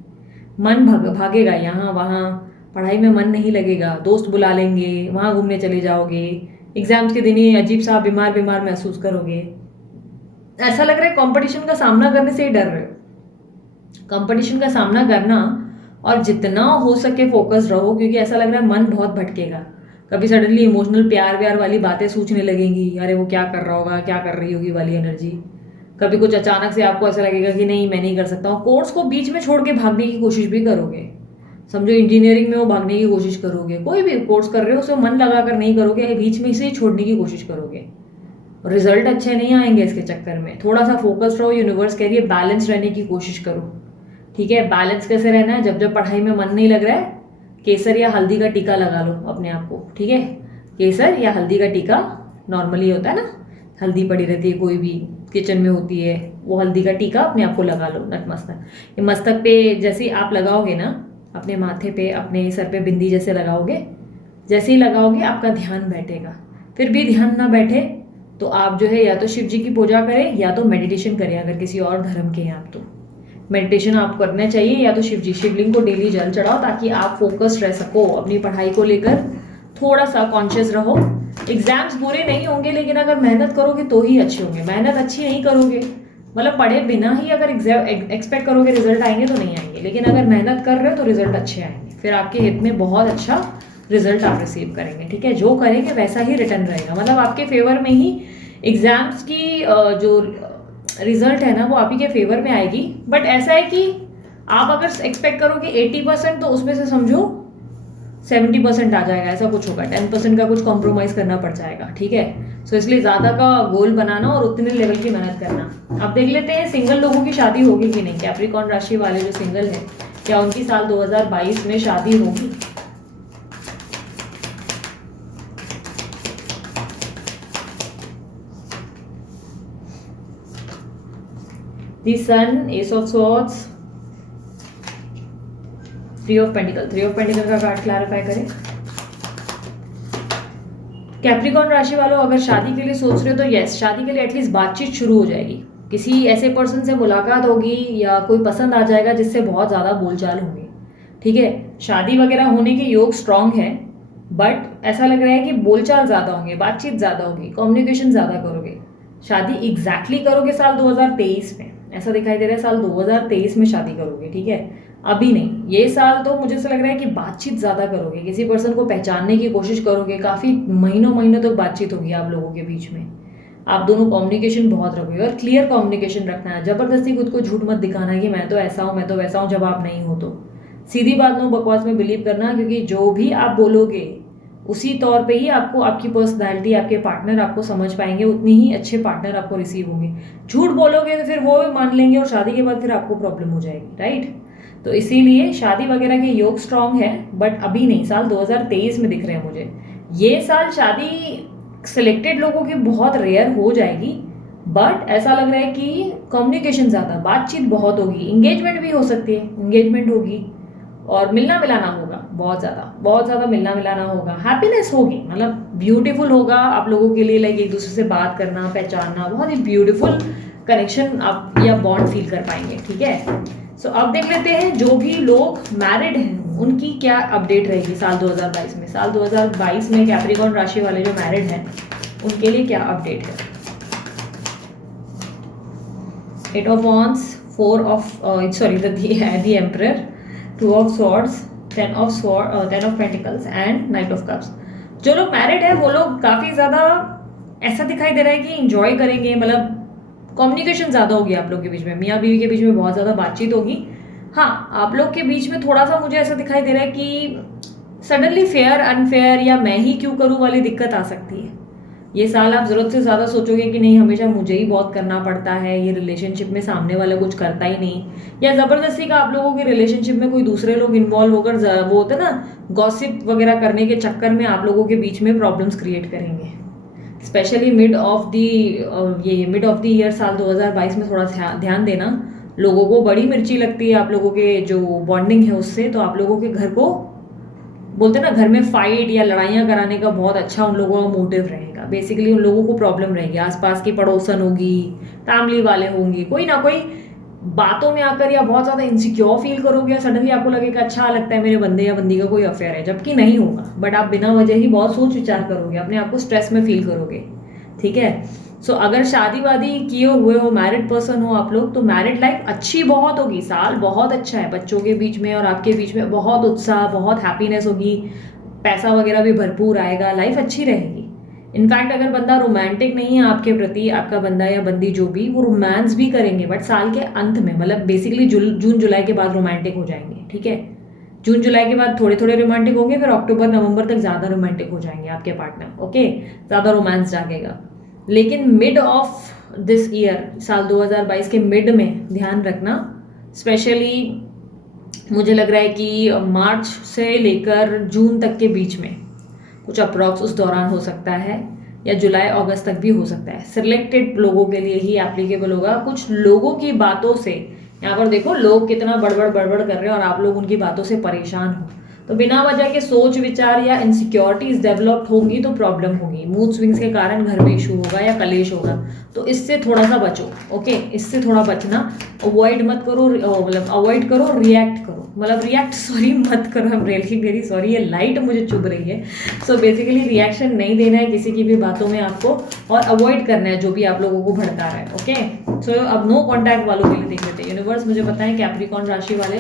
मन भागेगा यहाँ वहाँ, पढ़ाई में मन नहीं लगेगा, दोस्त बुला लेंगे, वहाँ घूमने चले जाओगे, एग्जाम्स के दिन ही अजीब सा बीमार बीमार महसूस करोगे, ऐसा लग रहा है कंपटीशन का सामना करने से ही डर रहे हो। कंपटीशन का सामना करना, और जितना हो सके फोकस रहो, क्योंकि ऐसा लग रहा है मन बहुत भटकेगा। कभी सडनली इमोशनल प्यार व्यार वाली बातें सोचने लगेंगी, अरे वो क्या कर रहा होगा, क्या कर रही होगी वाली एनर्जी। कभी कुछ अचानक से आपको ऐसा लगेगा कि नहीं मैं नहीं कर सकता हूँ, कोर्स को बीच में छोड़ के भागने की कोशिश भी करोगे। समझो इंजीनियरिंग में वो भागने की कोशिश करोगे, कोई भी कोर्स कर रहे हो उसमें मन लगा कर नहीं करोगे, बीच में इसे छोड़ने की कोशिश करोगे, रिजल्ट अच्छे नहीं आएंगे इसके चक्कर में। थोड़ा सा फोकस रहो, यूनिवर्स कह रही है बैलेंस रहने की कोशिश करो। ठीक है, बैलेंस कैसे रहना है, जब जब पढ़ाई में मन नहीं लग रहा है, केसर या हल्दी का टीका लगा लो अपने आप को। ठीक है, केसर या हल्दी का टीका नॉर्मली होता है ना, हल्दी पड़ी रहती है कोई भी किचन में होती है, वो हल्दी का टीका अपने आप को लगा लो नतमस्तक। ये मस्तक पे जैसे ही आप लगाओगे ना, अपने माथे पे अपने सर पे बिंदी जैसे लगाओगे, जैसे ही लगाओगे आपका ध्यान बैठेगा। फिर भी ध्यान ना बैठे तो आप जो है या तो शिव जी की पूजा करें या तो मेडिटेशन करें, अगर किसी और धर्म के हैं आप तो मेडिटेशन आप करना चाहिए, या तो शिवलिंग को डेली जल चढ़ाओ ताकि आप फोकस्ड रह सको अपनी पढ़ाई को लेकर, थोड़ा सा कॉन्शियस रहो। एग्जाम्स बुरे नहीं होंगे, लेकिन अगर मेहनत करोगे तो ही अच्छे होंगे। मेहनत अच्छी नहीं करोगे, मतलब पढ़े बिना ही अगर एक्सपेक्ट करोगे रिजल्ट आएंगे तो नहीं आएंगे, लेकिन अगर मेहनत कर रहे हो तो रिजल्ट अच्छे आएंगे, फिर आपके हित में बहुत अच्छा रिजल्ट आप रिसीव करेंगे। ठीक है, जो करेंगे वैसा ही रिटर्न रहेगा, मतलब आपके फेवर में ही एग्जाम्स की जो रिजल्ट है ना वो आप ही के फेवर में आएगी। बट ऐसा है कि आप अगर एक्सपेक्ट करोगे 80% तो उसमें से समझो 70% आ जाएगा, ऐसा कुछ होगा, 10% का कुछ कॉम्प्रोमाइज करना पड़ जाएगा। ठीक है, सो इसलिए ज़्यादा का गोल बनाना और उतने लेवल की मेहनत करना। अब देख लेते हैं सिंगल लोगों की शादी होगी कि नहीं, कैप्रिकॉर्न राशि वाले जो सिंगल है क्या उनकी साल 2022 में शादी होगी। The Sun, Ace of Swords, Three of Pentacles। Three of pentacle का कार्ड क्लैरिफाई करें। कैप्रिकॉर्न राशि वालों अगर शादी के लिए सोच रहे हो तो यस, शादी के लिए एटलीस्ट बातचीत शुरू हो जाएगी, किसी ऐसे पर्सन से मुलाकात होगी या कोई पसंद आ जाएगा जिससे बहुत ज़्यादा बोलचाल होंगी। ठीक है, शादी वगैरह होने के योग स्ट्रांग है, बट ऐसा लग रहा है कि बोलचाल ज़्यादा होंगे, बातचीत ज़्यादा होगी, कम्युनिकेशन ज़्यादा करोगे। शादी एग्जैक्टली करोगे साल 2023 में, ऐसा दिखाई दे रहा है साल 2023 में शादी करोगे। ठीक है, अभी नहीं, ये साल तो मुझे ऐसा लग रहा है कि बातचीत ज़्यादा करोगे, किसी पर्सन को पहचानने की कोशिश करोगे, काफ़ी महीनों महीनों तक बातचीत होगी आप लोगों के बीच में। आप दोनों कम्युनिकेशन बहुत रखोगे और क्लियर कम्युनिकेशन रखना है, ज़बरदस्ती खुद को झूठ मत दिखाना कि मैं तो ऐसा हूँ मैं तो वैसा हूँ, जब आप नहीं हो तो सीधी बात नो बकवास में बिलीव करना, क्योंकि जो भी आप बोलोगे उसी तौर पे ही आपको आपकी पर्सनैलिटी, आपके पार्टनर आपको समझ पाएंगे, उतनी ही अच्छे पार्टनर आपको रिसीव होंगे। झूठ बोलोगे तो फिर वो भी मान लेंगे और शादी के बाद फिर आपको प्रॉब्लम हो जाएगी, राइट। तो इसीलिए शादी वगैरह के योग स्ट्रांग है, बट अभी नहीं, साल 2023 में दिख रहे हैं मुझे। ये साल शादी सिलेक्टेड लोगों की बहुत रेयर हो जाएगी, बट ऐसा लग रहा है कि कम्युनिकेशन ज़्यादा, बातचीत बहुत होगी, इंगेजमेंट भी हो सकती है, इंगेजमेंट होगी और मिलना मिलाना होगा, बहुत ज़्यादा मिलना मिलाना होगा, हैप्पीनेस होगी, मतलब ब्यूटीफुल होगा आप लोगों के लिए, लाइक एक दूसरे से बात करना, पहचानना, बहुत ही ब्यूटीफुल कनेक्शन आप या बॉन्ड फील कर पाएंगे। ठीक है, सो अब देख लेते हैं जो भी लोग मैरिड हैं उनकी क्या अपडेट रहेगी साल 2022 में। साल 2022 में कैप्रिकॉर्न राशि वाले जो मैरिड हैं उनके लिए क्या अपडेट है। Eight of wands, four of sorry the emperor, two of swords, ten of pentacles and knight of cups. जो लोग मैरिड हैं वो लोग काफ़ी ज़्यादा ऐसा दिखाई दे रहा है कि इंजॉय करेंगे, मतलब कम्युनिकेशन ज़्यादा होगी आप लोग के बीच में, मियाँ बीवी के बीच में बहुत ज़्यादा बातचीत होगी। हाँ, आप लोग के बीच में थोड़ा सा मुझे ऐसा दिखाई दे रहा है कि सडनली फेयर अनफेयर या मैं ही क्यों करूँ वाली दिक्कत आ सकती है। ये साल आप ज़रूरत से ज़्यादा सोचोगे कि नहीं हमेशा मुझे ही बहुत करना पड़ता है, ये रिलेशनशिप में सामने वाला कुछ करता ही नहीं, या ज़बरदस्ती का आप लोगों के रिलेशनशिप में कोई दूसरे लोग इन्वॉल्व होकर वो होता है ना गॉसिप वगैरह करने के चक्कर में आप लोगों के बीच में प्रॉब्लम्स क्रिएट करेंगे। Specially mid of the year साल 2022 में थोड़ा ध्यान देना, लोगों को बड़ी मिर्ची लगती है आप लोगों के जो बॉन्डिंग है उससे, तो आप लोगों के घर को बोलते हैं ना घर में फाइट या लड़ाइयाँ कराने का बहुत अच्छा उन लोगों का मोटिव रहेगा। बेसिकली उन लोगों को प्रॉब्लम रहेगी, आसपास की पड़ोसन होगी, फैमिली वाले होंगे, कोई ना कोई बातों में आकर या बहुत ज़्यादा इनसिक्योर फील करोगे, या सडनली आपको लगेगा अच्छा लगता है मेरे बंदे या बंदी का कोई अफेयर है, जबकि नहीं होगा, बट आप बिना वजह ही बहुत सोच विचार करोगे, अपने आप को स्ट्रेस में फील करोगे। ठीक है, सो अगर शादी वादी किए हुए हो, मैरिड पर्सन हो आप लोग, तो मैरिड लाइफ अच्छी बहुत होगी, साल बहुत अच्छा है, बच्चों के बीच में और आपके बीच में बहुत उत्साह, बहुत हैप्पीनेस होगी, पैसा वगैरह भी भरपूर आएगा, लाइफ अच्छी रहेगी। इनफैक्ट अगर बंदा रोमांटिक नहीं है आपके प्रति, आपका बंदा या बंदी जो भी, वो रोमांस भी करेंगे बट साल के अंत में, मतलब बेसिकली जून जुलाई के बाद रोमांटिक हो जाएंगे, ठीक है। जून जुलाई के बाद थोड़े थोड़े रोमांटिक होंगे, फिर अक्टूबर नवंबर तक ज़्यादा रोमांटिक हो जाएंगे आपके पार्टनर, ओके, ज़्यादा रोमांस जागेगा। लेकिन मिड ऑफ दिस ईयर, साल 2022 के मिड में ध्यान रखना, स्पेशली मुझे लग रहा है कि मार्च से लेकर जून तक के बीच में कुछ अप्रॉक्स उस दौरान हो सकता है, या जुलाई अगस्त तक भी हो सकता है। सिलेक्टेड लोगों के लिए ही एप्लीकेबल होगा। कुछ लोगों की बातों से, यहाँ पर देखो लोग कितना बड़बड़ बड़बड़ कर रहे हैं और आप लोग उनकी बातों से परेशान हो, तो बिना वजह के सोच विचार या इनसिक्योरिटीज डेवलप होंगी तो प्रॉब्लम होगी। मूड स्विंग्स के कारण घर में इशू होगा या कलेश होगा, तो इससे थोड़ा सा बचो, ओके, इससे थोड़ा बचना। अवॉइड मत करो, मतलब अवॉइड करो, रिएक्ट करो, मतलब रिएक्ट सॉरी मत करो, I am really very sorry, ये लाइट मुझे चुभ रही है। सो बेसिकली रिएक्शन नहीं देना है किसी की भी बातों में आपको, और अवॉइड करना है जो भी आप लोगों को भड़का रहा है, ओके। सो अब नो कॉन्टैक्ट वालों के लिए देख लेते हैं। यूनिवर्स मुझे बताएं कैप्रिकॉर्न राशि वाले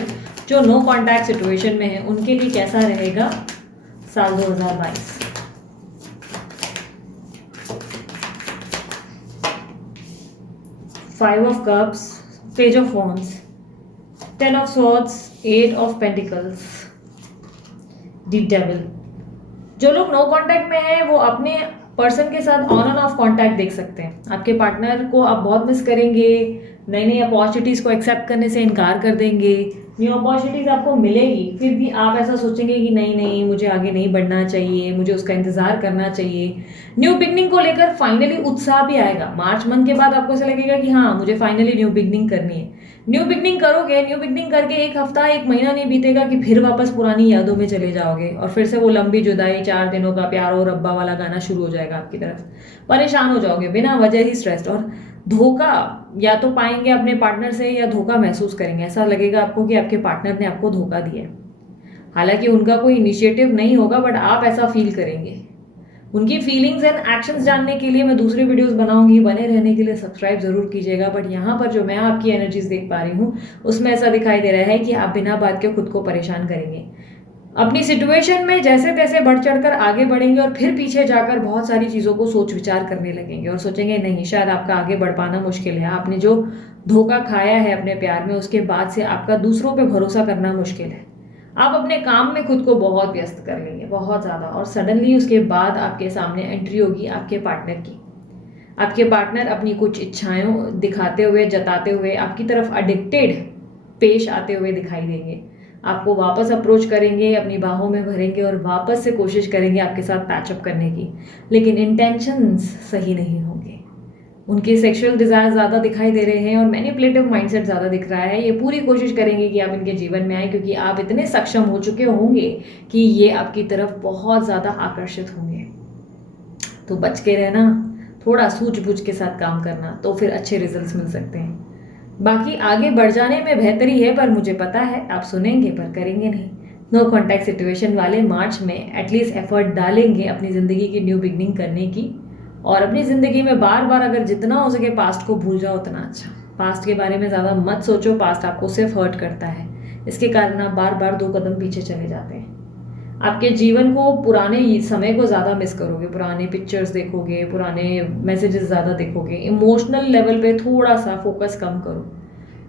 जो नो कॉन्टैक्ट सिचुएशन में है उनके लिए कैसा रहेगा साल 2022। Five of cups, page of wands, 10 of swords, 8 of pentacles, the devil. जो लोग नो कांटेक्ट में हैं वो अपने पर्सन के साथ ऑन एंड ऑफ कांटेक्ट देख सकते हैं। आपके पार्टनर को आप बहुत मिस करेंगे, नई नई अपॉर्चुनिटीज़ को एक्सेप्ट करने से इनकार कर देंगे, न्यू अपॉर्चुनिटीज़ आपको मिलेगी, फिर भी आप ऐसा सोचेंगे कि नहीं नहीं मुझे आगे नहीं बढ़ना चाहिए, मुझे उसका इंतज़ार करना चाहिए। न्यू बिगनिंग को लेकर फाइनली उत्साह भी आएगा। मार्च मंथ के बाद आपको ऐसा लगेगा कि हाँ मुझे फाइनली न्यू बिगनिंग करनी है। न्यू बिगनिंग करोगे, न्यू बिगनिंग करके एक हफ्ता एक महीना नहीं बीतेगा कि फिर वापस पुरानी यादों में चले जाओगे और फिर से वो लंबी जुदाई, 4 दिनों का प्यार और रब्बा वाला गाना शुरू हो जाएगा आपकी तरफ। परेशान हो जाओगे बिना वजह ही, स्ट्रेस्ड, और धोखा या तो पाएंगे अपने पार्टनर से या धोखा महसूस करेंगे। ऐसा लगेगा आपको कि आपके पार्टनर ने आपको धोखा दिया है। हालांकि उनका कोई इनिशिएटिव नहीं होगा बट आप ऐसा फील करेंगे। उनकी फीलिंग्स एंड एक्शंस जानने के लिए मैं दूसरे वीडियोस बनाऊंगी, बने रहने के लिए सब्सक्राइब जरूर कीजिएगा। बट यहाँ पर जो मैं आपकी एनर्जीज देख पा रही हूँ उसमें ऐसा दिखाई दे रहा है कि आप बिना बात के खुद को परेशान करेंगे, अपनी सिचुएशन में जैसे तैसे बढ़ चढ़कर आगे बढ़ेंगे और फिर पीछे जाकर बहुत सारी चीज़ों को सोच विचार करने लगेंगे और सोचेंगे नहीं शायद आपका आगे बढ़ पाना मुश्किल है। आपने जो धोखा खाया है अपने प्यार में उसके बाद से आपका दूसरों पे भरोसा करना मुश्किल है। आप अपने काम में खुद को बहुत व्यस्त कर लेंगे, बहुत ज़्यादा, और सडनली उसके बाद आपके सामने एंट्री होगी आपके पार्टनर की। आपके पार्टनर अपनी कुछ इच्छाएं दिखाते हुए, जताते हुए आपकी तरफ एडिक्टेड पेश आते हुए दिखाई देंगे। आपको वापस अप्रोच करेंगे, अपनी बाहों में भरेंगे और वापस से कोशिश करेंगे आपके साथ पैचअप करने की, लेकिन इंटेंशंस सही नहीं होंगे। उनके सेक्सुअल डिज़ायर ज़्यादा दिखाई दे रहे हैं और मैनिपुलेटिव माइंडसेट ज़्यादा दिख रहा है। ये पूरी कोशिश करेंगे कि आप इनके जीवन में आए क्योंकि आप इतने सक्षम हो चुके होंगे कि ये आपकी तरफ बहुत ज़्यादा आकर्षित होंगे। तो बच के रहना, थोड़ा सूझबूझ के साथ काम करना, तो फिर अच्छे रिजल्ट्स मिल सकते हैं। बाकी आगे बढ़ जाने में बेहतरी है, पर मुझे पता है आप सुनेंगे पर करेंगे नहीं। नो कॉन्टैक्ट सिचुएशन वाले मार्च में एटलीस्ट एफर्ट डालेंगे अपनी ज़िंदगी की न्यू बिगनिंग करने की, और अपनी ज़िंदगी में बार बार अगर जितना हो सके पास्ट को भूल जाओ उतना अच्छा। पास्ट के बारे में ज़्यादा मत सोचो, पास्ट आपको सिर्फ हर्ट करता है। इसके कारण आप बार बार 2 कदम पीछे चले जाते हैं। आपके जीवन को, पुराने समय को ज़्यादा मिस करोगे, पुराने पिक्चर्स देखोगे, पुराने मैसेजेस ज़्यादा देखोगे। इमोशनल लेवल पे थोड़ा सा फोकस कम करो,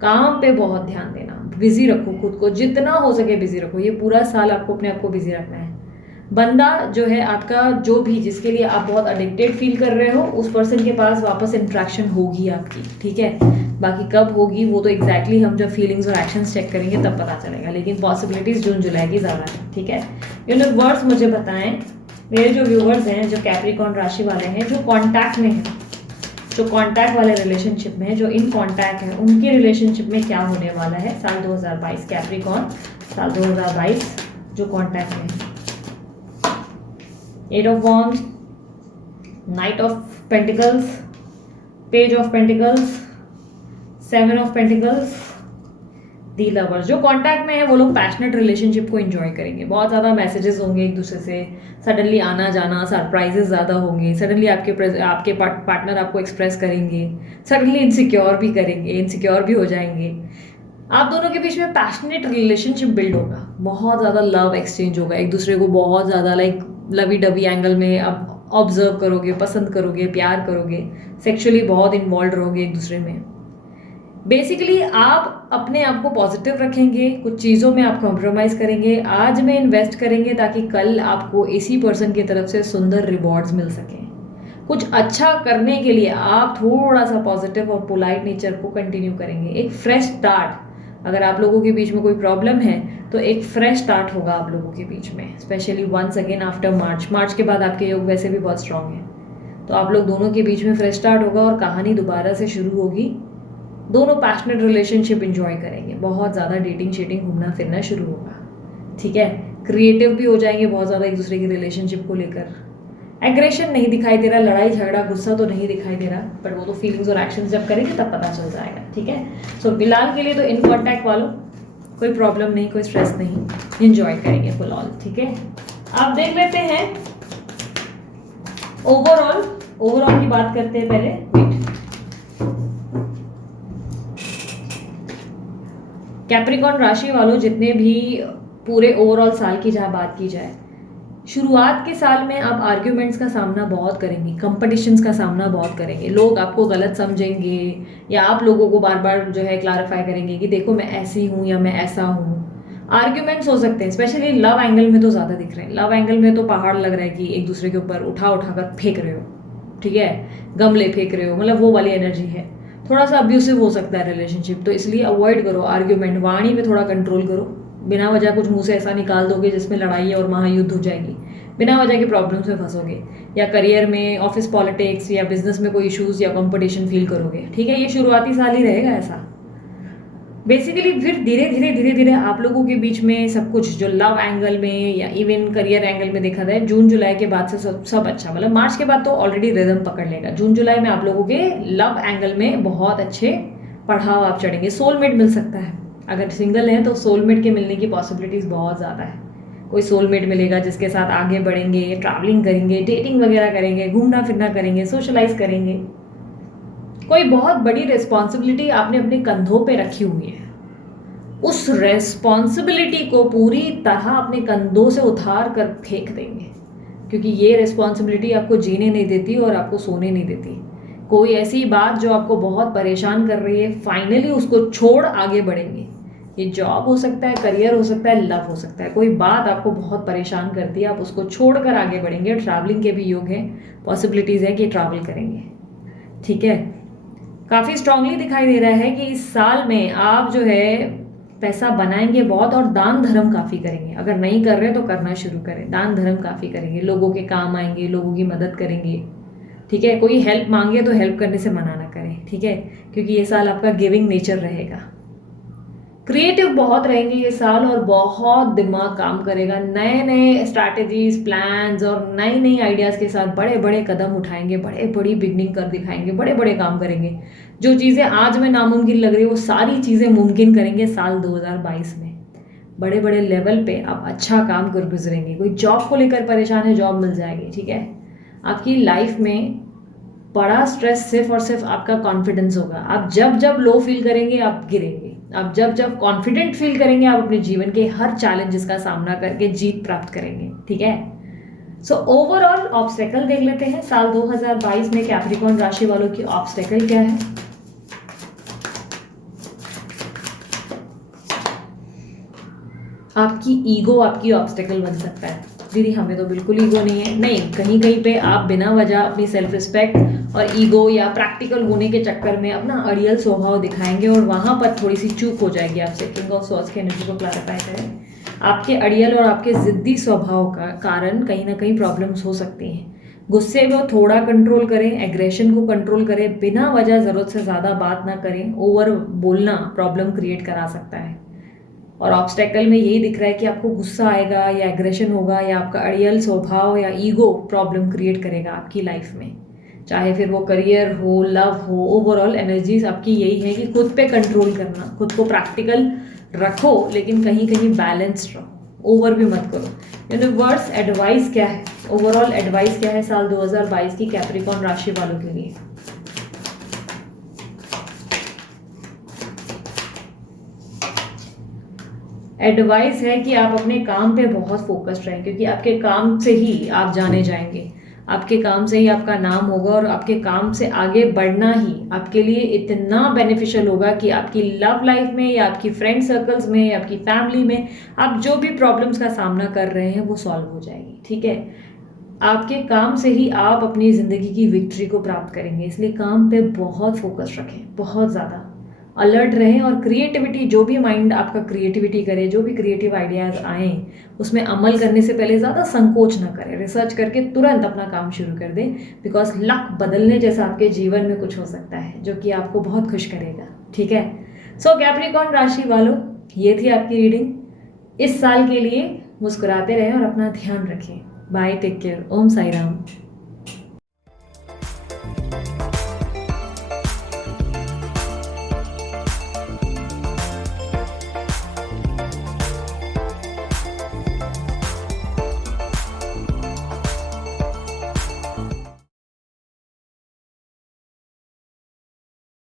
काम पे बहुत ध्यान देना, बिजी रखो खुद को, जितना हो सके बिजी रखो। ये पूरा साल आपको अपने आप को बिजी रखना है। बंदा जो है आपका, जो भी जिसके लिए आप बहुत एडिक्टेड फील कर रहे हो, उस पर्सन के पास वापस इंट्रैक्शन होगी आपकी, ठीक है। बाकी कब होगी वो तो एग्जैक्टली हम जब फीलिंग्स और एक्शंस चेक करेंगे तब पता चलेगा, लेकिन पॉसिबिलिटीज जून जुलाई की ज़्यादा है, ठीक है। यूनिवर्स मुझे बताएं, मेरे जो व्यूवर्स हैं जो कैप्रिकॉर्न राशि वाले हैं, जो कॉन्टैक्ट में हैं, जो कॉन्टैक्ट वाले रिलेशनशिप में है, जो इन कॉन्टैक्ट है, उनके रिलेशनशिप में क्या होने वाला है साल 2022। कैप्रिकॉर्न साल 2022 जो कॉन्टैक्ट में है। 8 of Wands, Knight of Pentacles, Page of Pentacles, 7 of Pentacles, the lovers, जो कांटेक्ट में है वो लोग पैशनेट रिलेशनशिप को एंजॉय करेंगे। बहुत ज़्यादा मैसेजेस होंगे एक दूसरे से, सडनली आना जाना, सरप्राइजेस ज़्यादा होंगे, सडनली आपके पार्टनर आपको एक्सप्रेस करेंगे, सडनली इनसिक्योर भी हो जाएंगे। आप दोनों के बीच में पैशनेट रिलेशनशिप बिल्ड होगा, बहुत ज़्यादा लव एक्सचेंज होगा, एक दूसरे को बहुत ज़्यादा लाइक लवी डबी एंगल में अब ऑब्जर्व करोगे, पसंद करोगे, प्यार करोगे, सेक्सुअली बहुत इन्वॉल्व रहोगे एक दूसरे में। बेसिकली आप अपने आप को पॉजिटिव रखेंगे, कुछ चीज़ों में आप कॉम्प्रोमाइज़ करेंगे, आज में इन्वेस्ट करेंगे ताकि कल आपको इसी पर्सन की तरफ से सुंदर रिवॉर्ड्स मिल सकें। कुछ अच्छा करने के लिए आप थोड़ा सा पॉजिटिव और पोलाइट नेचर को कंटिन्यू करेंगे। एक फ्रेश स्टार्ट, अगर आप लोगों के बीच में कोई प्रॉब्लम है तो एक फ्रेश स्टार्ट होगा आप लोगों के बीच में, specially once again after March के बाद आपके योग वैसे भी बहुत स्ट्रांग है, तो आप लोग दोनों के बीच में फ्रेश स्टार्ट होगा और कहानी दोबारा से शुरू होगी। दोनों पैशनेट रिलेशनशिप इंजॉय करेंगे, बहुत ज़्यादा डेटिंग शेटिंग घूमना फिरना शुरू होगा, ठीक है। क्रिएटिव भी हो जाएंगे बहुत ज़्यादा एक दूसरे की रिलेशनशिप को लेकर। एग्रेशन नहीं दिखाई दे रहा, लड़ाई झगड़ा गुस्सा तो नहीं दिखाई दे रहा, बट वो तो फीलिंग्स और एक्शंस जब करेंगे तब पता चल जाएगा, ठीक है। सो फिलहाल के लिए तो इन कॉन्टैक्ट वालों कोई प्रॉब्लम नहीं, कोई स्ट्रेस नहीं, एंजॉय करेंगे फुल ऑल, ठीक है। आप देख लेते हैं ओवरऑल की बात करते हैं पहले। कैप्रिकॉर्न राशि वालों, जितने भी पूरे ओवरऑल साल की जहाँ बात की जाए, शुरुआत के साल में आप आर्ग्यूमेंट्स का सामना बहुत करेंगे, कंपटीशंस का सामना बहुत करेंगे, लोग आपको गलत समझेंगे या आप लोगों को बार बार जो है क्लैरिफाई करेंगे कि देखो मैं ऐसी हूँ या मैं ऐसा हूँ। आर्ग्यूमेंट्स हो सकते हैं, स्पेशली लव एंगल में तो ज़्यादा दिख रहे हैं। लव एंगल में तो पहाड़ लग रहा है कि एक दूसरे के ऊपर उठा कर फेंक रहे हो, ठीक है, गमले फेंक रहे हो, मतलब वो वाली एनर्जी है। थोड़ा सा अब्यूसिव हो सकता है रिलेशनशिप, तो इसलिए अवॉइड करो आर्ग्यूमेंट, वाणी में थोड़ा कंट्रोल करो। बिना वजह कुछ मुंह से ऐसा निकाल दोगे जिसमें लड़ाई और महायुद्ध हो जाएगी, बिना वजह के प्रॉब्लम्स में फंसोगे, या करियर में, ऑफिस पॉलिटिक्स या बिजनेस में कोई इश्यूज या कंपटीशन फील करोगे, ठीक है। ये शुरुआती साल ही रहेगा ऐसा। बेसिकली फिर धीरे धीरे आप लोगों के बीच में सब कुछ जो लव एंगल में या इवन करियर एंगल में देखा जाए, जून जुलाई के बाद से सब अच्छा, मतलब मार्च के बाद तो ऑलरेडी रिदम पकड़ लेगा। जून जुलाई में आप लोगों के लव एंगल में बहुत अच्छे पढ़ाव आप चढ़ेंगे। सोलमेट मिल सकता है, अगर सिंगल हैं तो सोलमेट के मिलने की पॉसिबिलिटीज बहुत ज़्यादा है। कोई सोलमेट मिलेगा जिसके साथ आगे बढ़ेंगे, ट्रैवलिंग करेंगे, डेटिंग वगैरह करेंगे, घूमना फिरना करेंगे, सोशलाइज करेंगे। कोई बहुत बड़ी रिस्पॉन्सिबिलिटी आपने अपने कंधों पे रखी हुई है, उस रेस्पॉन्सिबिलिटी को पूरी तरह अपने कंधों से उतार कर फेंक देंगे, क्योंकि ये रिस्पॉन्सिबिलिटी आपको जीने नहीं देती और आपको सोने नहीं देती। कोई ऐसी बात जो आपको बहुत परेशान कर रही है, फाइनली उसको छोड़ आगे बढ़ेंगे। ये जॉब हो सकता है, करियर हो सकता है, लव हो सकता है, कोई बात आपको बहुत परेशान करती है, आप उसको छोड़कर आगे बढ़ेंगे। ट्रैवलिंग के भी योग है, पॉसिबिलिटीज़ है कि ट्रैवल करेंगे, ठीक है। काफ़ी स्ट्रांगली दिखाई दे रहा है कि इस साल में आप जो है पैसा बनाएंगे बहुत, और दान धर्म काफ़ी करेंगे। अगर नहीं कर रहे तो करना शुरू करें, दान धर्म काफ़ी करेंगे, लोगों के काम आएंगे, लोगों की मदद करेंगे, ठीक है। कोई हेल्प मांगे तो हेल्प करने से मना ना करें, ठीक है, क्योंकि ये साल आपका गिविंग नेचर रहेगा। क्रिएटिव बहुत रहेंगे ये साल और बहुत दिमाग काम करेगा, नए नए स्ट्रैटेजीज, प्लान्स और नई नई आइडियाज़ के साथ बड़े बड़े कदम उठाएंगे, बड़े बड़ी बिगनिंग कर दिखाएंगे, बड़े बड़े काम करेंगे। जो चीज़ें आज में नामुमकिन लग रही है वो सारी चीज़ें मुमकिन करेंगे साल 2022 में। बड़े बड़े लेवल पे आप अच्छा काम कर गुजरेंगे। कोई जॉब को लेकर परेशान है, जॉब मिल जाएगी, ठीक है। आपकी लाइफ में बड़ा स्ट्रेस सिर्फ और सिर्फ आपका कॉन्फिडेंस होगा। आप जब जब लो फील करेंगे आप गिरेंगे, आप जब जब कॉन्फिडेंट फील करेंगे आप अपने जीवन के हर चैलेंजेस का सामना करके जीत प्राप्त करेंगे, ठीक है। सो ओवरऑल ऑब्स्टेकल देख लेते हैं साल 2022 में कैप्रिकॉर्न राशि वालों की ऑब्स्टेकल क्या है। आपकी ईगो आपकी ऑब्स्टेकल बन सकता है। दीदी हमें तो बिल्कुल ईगो नहीं है, नहीं, कहीं कहीं पे आप बिना वजह अपनी सेल्फ रिस्पेक्ट और ईगो या प्रैक्टिकल होने के चक्कर में अपना अड़ियल स्वभाव दिखाएंगे और वहाँ पर थोड़ी सी चूक हो जाएगी आपसे। किंग ऑफ सॉर्ड्स की एनर्जी को क्लैरिफाई करें। आपके अड़ियल और आपके ज़िद्दी स्वभाव का कारण कहीं ना कहीं प्रॉब्लम्स हो सकती हैं। गुस्से को थोड़ा कंट्रोल करें, एग्रेशन को कंट्रोल करें, बिना वजह ज़रूरत से ज़्यादा बात ना करें। ओवर बोलना प्रॉब्लम क्रिएट करा सकता है। और ऑब्स्टेकल में यही दिख रहा है कि आपको गुस्सा आएगा या एग्रेशन होगा या आपका अड़ियल स्वभाव या ईगो प्रॉब्लम क्रिएट करेगा आपकी लाइफ में। चाहे फिर वो करियर हो, लव हो, ओवरऑल एनर्जीज आपकी यही है कि खुद पे कंट्रोल करना, खुद को प्रैक्टिकल रखो लेकिन कहीं कहीं बैलेंस्ड रहो, ओवर भी मत करो। यूनिवर्स एडवाइस क्या है, ओवरऑल एडवाइस क्या है साल 2022 की कैप्रिकॉर्न राशि वालों के लिए? एडवाइस है कि आप अपने काम पे बहुत फोकस्ड रहें, क्योंकि आपके काम से ही आप जाने जाएंगे, आपके काम से ही आपका नाम होगा और आपके काम से आगे बढ़ना ही आपके लिए इतना बेनिफिशियल होगा कि आपकी लव लाइफ में या आपकी फ्रेंड सर्कल्स में या आपकी फैमिली में आप जो भी प्रॉब्लम्स का सामना कर रहे हैं वो सॉल्व हो जाएगी। ठीक है, आपके काम से ही आप अपनी ज़िंदगी की विक्ट्री को प्राप्त करेंगे, इसलिए काम पे बहुत फोकस रखें, बहुत ज़्यादा अलर्ट रहें और क्रिएटिविटी, जो भी माइंड आपका क्रिएटिविटी करे, जो भी क्रिएटिव आइडियाज़ आएँ उसमें अमल करने से पहले ज़्यादा संकोच ना करें, रिसर्च करके तुरंत अपना काम शुरू कर दें, बिकॉज लक बदलने जैसा आपके जीवन में कुछ हो सकता है जो कि आपको बहुत खुश करेगा। ठीक है, सो कैप्रिकॉर्न राशि वालों, ये थी आपकी रीडिंग इस साल के लिए। मुस्कुराते रहें और अपना ध्यान रखें। बाय, टेक केयर, ओम साई राम।